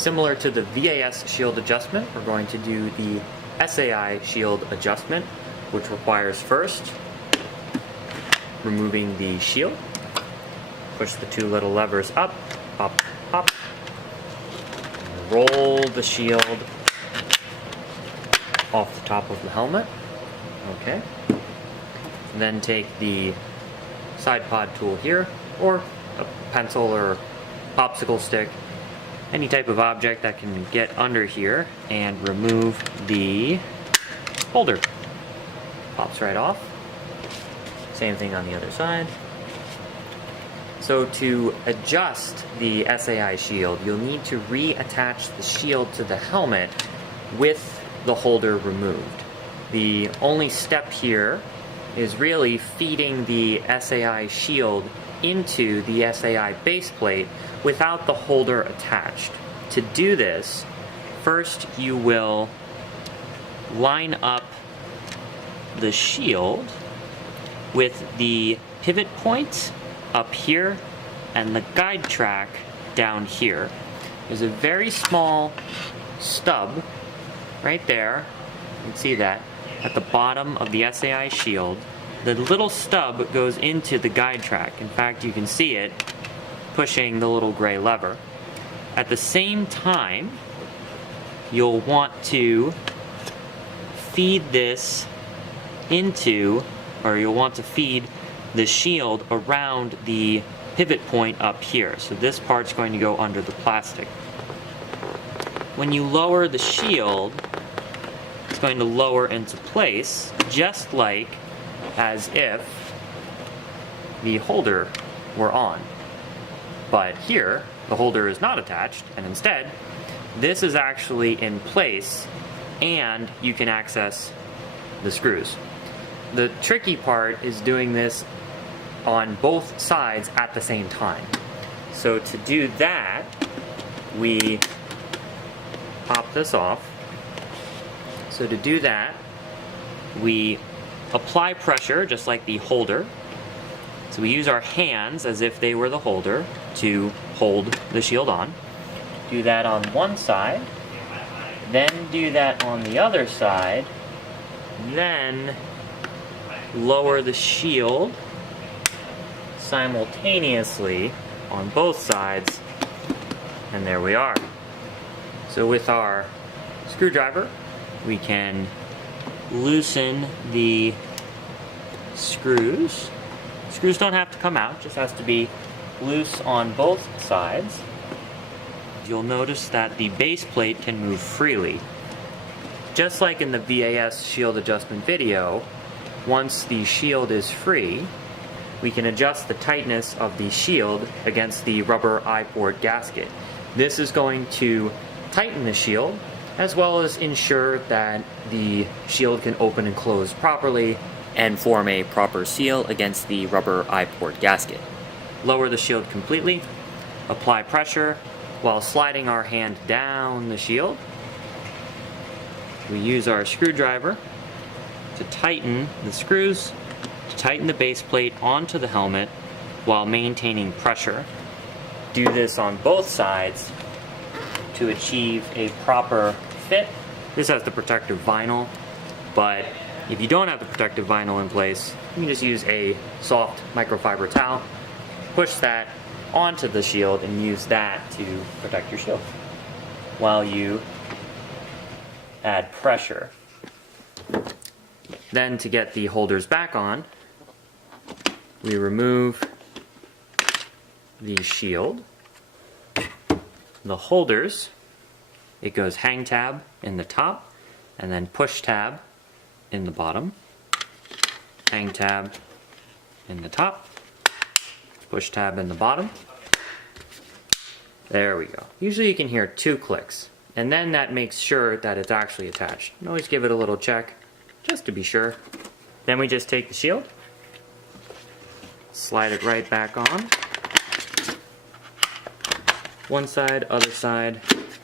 Similar to the VAS Shield Adjustment, we're going to do the SAI Shield Adjustment, which requires first removing the shield. Push the two little levers up, pop, pop. And roll the shield off the top of the helmet. Okay. And then take the side pod tool here, or a pencil or popsicle stick, any type of object that can get under here, and remove the holder. Pops right off. Same thing on the other side. So to adjust the SAI shield, you'll need to reattach the shield to the helmet with the holder removed. The only step here is really feeding the SAI shield into the SAI base plate without the holder attached. To do this, first you will line up the shield with the pivot point up here and the guide track down here. There's a very small stub right there, you can see that, at the bottom of the SAI shield. The little stub goes into the guide track. In fact, you can see it pushing the little gray lever. At the same time, you'll want to feed this into, or you'll want to feed the shield around the pivot point up here. So this part's going to go under the plastic. When you lower the shield, it's going to lower into place, just like as if the holder were on. But here, the holder is not attached, and instead, this is actually in place, and you can access the screws. The tricky part is doing this on both sides at the same time. So to do that, we pop this off. So to do that, we apply pressure just like the holder. So we use our hands as if they were the holder to hold the shield on. Do that on one side, then do that on the other side, then lower the shield simultaneously on both sides, and there we are. So with our screwdriver, we can loosen the screws. Screws don't have to come out, just has to be loose on both sides. You'll notice that the base plate can move freely. Just like in the VAS shield adjustment video, once the shield is free, we can adjust the tightness of the shield against the rubber I-port gasket. This is going to tighten the shield, as well as ensure that the shield can open and close properly and form a proper seal against the rubber I-port gasket. Lower the shield completely, apply pressure while sliding our hand down the shield. We use our screwdriver to tighten the screws, to tighten the base plate onto the helmet while maintaining pressure. Do this on both sides to achieve a proper fit. This has the protective vinyl, but if you don't have the protective vinyl in place, you can just use a soft microfiber towel, push that onto the shield, and use that to protect your shield while you add pressure. Then to get the holders back on, we remove the shield. The holders, it goes hang tab in the top and then push tab in the bottom. Hang tab in the top, push tab in the bottom. There we go. Usually you can hear 2 clicks, and then that makes sure that it's actually attached. And always give it a little check, just to be sure. Then we just take the shield, slide it right back on. One side, other side.